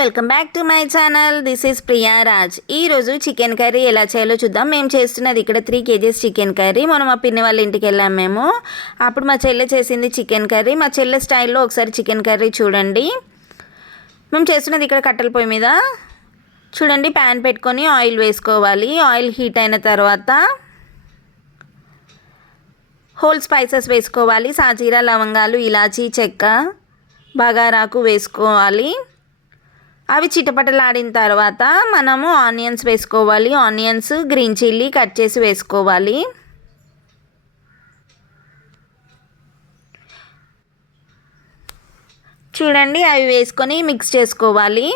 Welcome back to my channel. This is Priya Raj. ఈరోజు chicken curry ఎలా చేయాలో చూద్దాం. మేము చేస్తున్నది ఇక్కడ త్రీ కేజీస్ చికెన్ కర్రీ. మనం మా పిన్ని వాళ్ళ ఇంటికి వెళ్ళాం మేము. అప్పుడు మా చెల్లె చేసింది చికెన్ కర్రీ. మా చెల్లె స్టైల్లో ఒకసారి చికెన్ కర్రీ చూడండి. మేము చేస్తున్నది ఇక్కడ కట్టెల పొయ్యి మీద. చూడండి ప్యాన్ పెట్టుకొని ఆయిల్ వేసుకోవాలి. ఆయిల్ హీట్ అయిన తర్వాత హోల్ స్పైసెస్ వేసుకోవాలి. సాజీరా లవంగాలు ఇలాచీ చెక్క బగారాకు వేసుకోవాలి. అవి చిటపటలాడిన తర్వాత మనము ఆనియన్స్ వేసుకోవాలి. ఆనియన్స్ గ్రీన్ చిల్లీ కట్ చేసి వేసుకోవాలి. చూడండి అవి వేసుకొని మిక్స్ చేసుకోవాలి.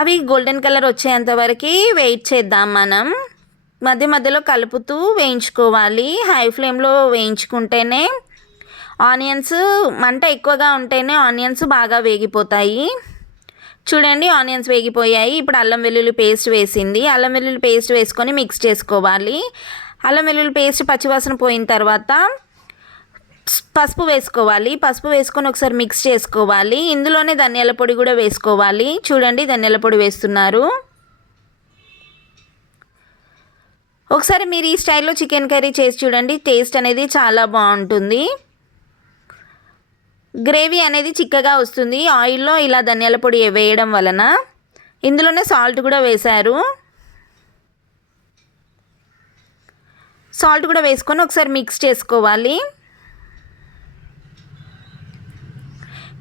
అవి గోల్డెన్ కలర్ వచ్చేంత వరకు వెయిట్ చేద్దాం మనం. మధ్య మధ్యలో కలుపుతూ వేయించుకోవాలి. హై ఫ్లేమ్లో వేయించుకుంటేనే ఆనియన్స్ మంట ఎక్కువగా ఉంటేనే ఆనియన్స్ బాగా వేగిపోతాయి. చూడండి ఆనియన్స్ వేగిపోయాయి. ఇప్పుడు అల్లం వెల్లుల్లి పేస్ట్ వేసింది. అల్లం వెల్లుల్లి పేస్ట్ వేసుకొని మిక్స్ చేసుకోవాలి. అల్లం వెల్లుల్లి పేస్ట్ పచ్చివాసన పోయిన తర్వాత పసుపు వేసుకోవాలి. పసుపు వేసుకొని ఒకసారి మిక్స్ చేసుకోవాలి. ఇందులోనే ధనియాల పొడి కూడా వేసుకోవాలి. చూడండి ధనియాల పొడి వేస్తున్నారు. ఒకసారి మీరు ఈ స్టైల్లో చికెన్ కర్రీ చేసి చూడండి టేస్ట్ అనేది చాలా బాగుంటుంది. గ్రేవీ అనేది చిక్కగా వస్తుంది. ఆయిల్లో ఇలా ధనియాల పొడి వేయడం వలన ఇందులోనే సాల్ట్ కూడా వేశారు. సాల్ట్ కూడా వేసుకొని ఒకసారి మిక్స్ చేసుకోవాలి.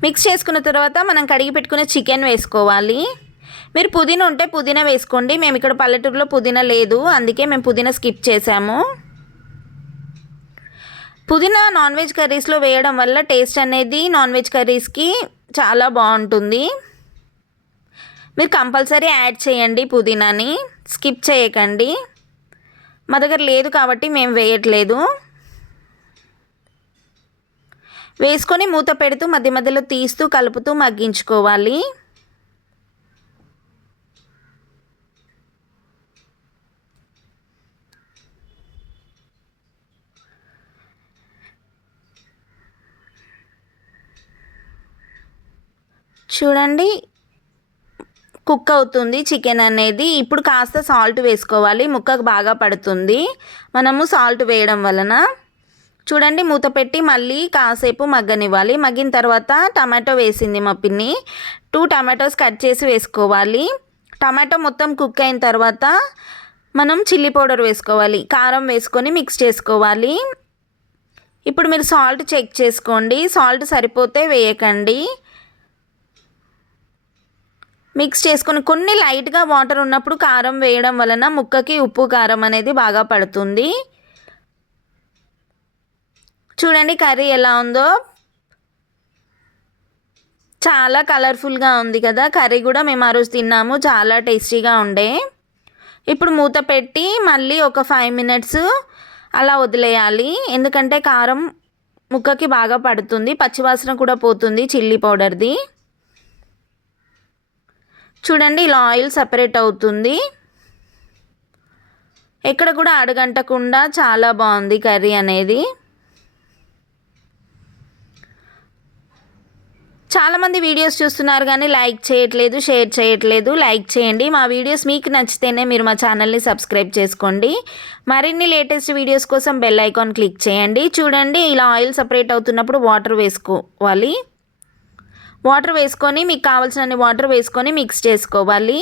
మిక్స్ చేసుకున్న తర్వాత మనం కడిగి పెట్టుకున్న చికెన్ వేసుకోవాలి. మీరు పుదీనా ఉంటే పుదీనా వేసుకోండి. మేము ఇక్కడ పల్లెటూరులో పుదీనా లేదు. అందుకే మేము పుదీనా స్కిప్ చేసాము. పుదీనా నాన్ వెజ్ కర్రీస్లో వేయడం వల్ల టేస్ట్ అనేది నాన్ వెజ్ కర్రీస్కి చాలా బాగుంటుంది. మీరు కంపల్సరీ యాడ్ చేయండి పుదీనాని. స్కిప్ చేయకండి. మా దగ్గర లేదు కాబట్టి మేము వేయట్లేదు. వేసుకొని మూత పెడుతూ మధ్య మధ్యలో తీస్తూ కలుపుతూ మగ్గించుకోవాలి. చూడండి కుక్ అవుతుంది చికెన్ అనేది. ఇప్పుడు కాస్త సాల్ట్ వేసుకోవాలి. ముక్కకు బాగా పడుతుంది. మనము సాల్ట్ వేయడం వలన. చూడండి మూత పెట్టి మళ్ళీ కాసేపు మగ్గనివ్వాలి. మగ్గిన తర్వాత టమాటో వేసింది మా పిన్ని. టూ టమాటోస్ కట్ చేసి వేసుకోవాలి. టమాటో మొత్తం కుక్ అయిన తర్వాత మనం చిల్లీ పౌడర్ వేసుకోవాలి. కారం వేసుకొని మిక్స్ చేసుకోవాలి. ఇప్పుడు మీరు సాల్ట్ చెక్ చేసుకోండి. సాల్ట్ సరిపోతే వేయకండి. మిక్స్ చేసుకుని కొన్ని లైట్గా వాటర్ ఉన్నప్పుడు కారం వేయడం వలన ముక్కకి ఉప్పు కారం అనేది బాగా పడుతుంది. చూడండి కర్రీ ఎలా ఉందో. చాలా కలర్ఫుల్గా ఉంది కదా. కర్రీ కూడా మేము ఆ రోజు తిన్నాము. చాలా టేస్టీగా ఉండే. ఇప్పుడు మూత పెట్టి మళ్ళీ ఒక ఫైవ్ మినిట్స్ అలా వదిలేయాలి. ఎందుకంటే కారం ముక్కకి బాగా పడుతుంది. పచ్చివాసన కూడా పోతుంది చిల్లీ పౌడర్ది. చూడండి ఇలా ఆయిల్ సపరేట్ అవుతుంది. ఎక్కడ కూడా అడగంటకుండా చాలా బాగుంది కర్రీ అనేది. చాలామంది వీడియోస్ చూస్తున్నారు కానీ లైక్ చేయట్లేదు షేర్ చేయట్లేదు. లైక్ చేయండి. మా వీడియోస్ మీకు నచ్చితేనే మీరు మా ఛానల్ని సబ్స్క్రైబ్ చేసుకోండి. మరిన్ని లేటెస్ట్ వీడియోస్ కోసం బెల్ ఐకాన్ క్లిక్ చేయండి. చూడండి ఇలా ఆయిల్ సపరేట్ అవుతున్నప్పుడు వాటర్ వేసుకోవాలి. వాటర్ వేసుకొని మీకు కావాల్సిన వాటర్ వేసుకొని మిక్స్ చేసుకోవాలి.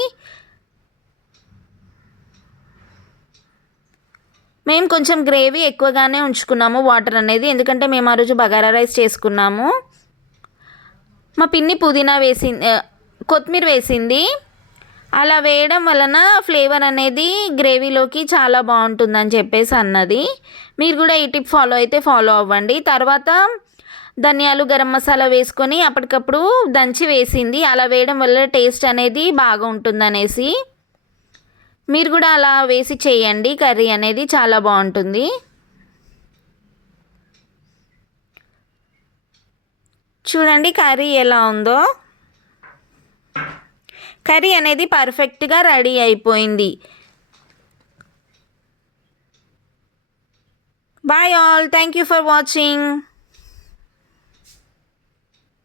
మేము కొంచెం గ్రేవీ ఎక్కువగానే ఉంచుకున్నాము వాటర్ అనేది ఎందుకంటే మేము ఆ రోజు బగారా రైస్ చేసుకున్నాము. మా పిన్ని పుదీనా వేసింది కొత్తిమీర వేసింది. అలా వేయడం వలన ఫ్లేవర్ అనేది గ్రేవీలోకి చాలా బాగుంటుందని చెప్పేసి అన్నది. మీరు కూడా ఈ టిప్ ఫాలో అయితే ఫాలో అవ్వండి. తర్వాత ధనియాలు గరం మసాలా వేసుకొని అప్పటికప్పుడు దంచి వేసింది. అలా వేయడం వల్ల టేస్ట్ అనేది బాగా ఉంటుందనేసి మీరు కూడా అలా వేసి చేయండి. కర్రీ అనేది చాలా బాగుంటుంది. చూడండి కర్రీ ఎలా ఉందో. కర్రీ అనేది పర్ఫెక్ట్గా రెడీ అయిపోయింది. Bye all thank you for watching